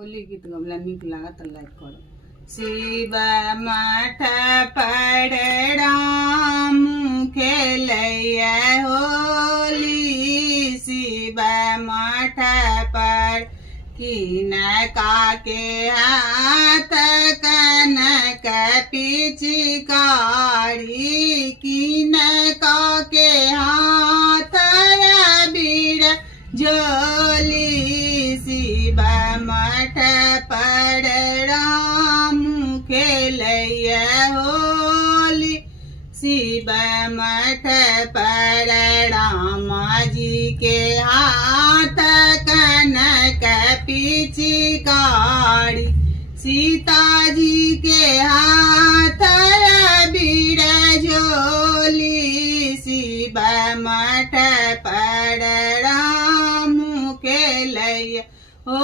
होली गीत गवला निक लागत लाइक करो। शिव मठ पर राम खेलैया होली, शिव मठ पर किनका के हाथ कनक पिचकारी, किनका के हाथ बीड़ झोली, शिव मठ पर राम खेलैया होली, शिव मठ पर राम जी के हाथ कनक पिचकारी, सीता जी के हाथ बीड़ झोली, शिव मठ पर राम खेलैया हो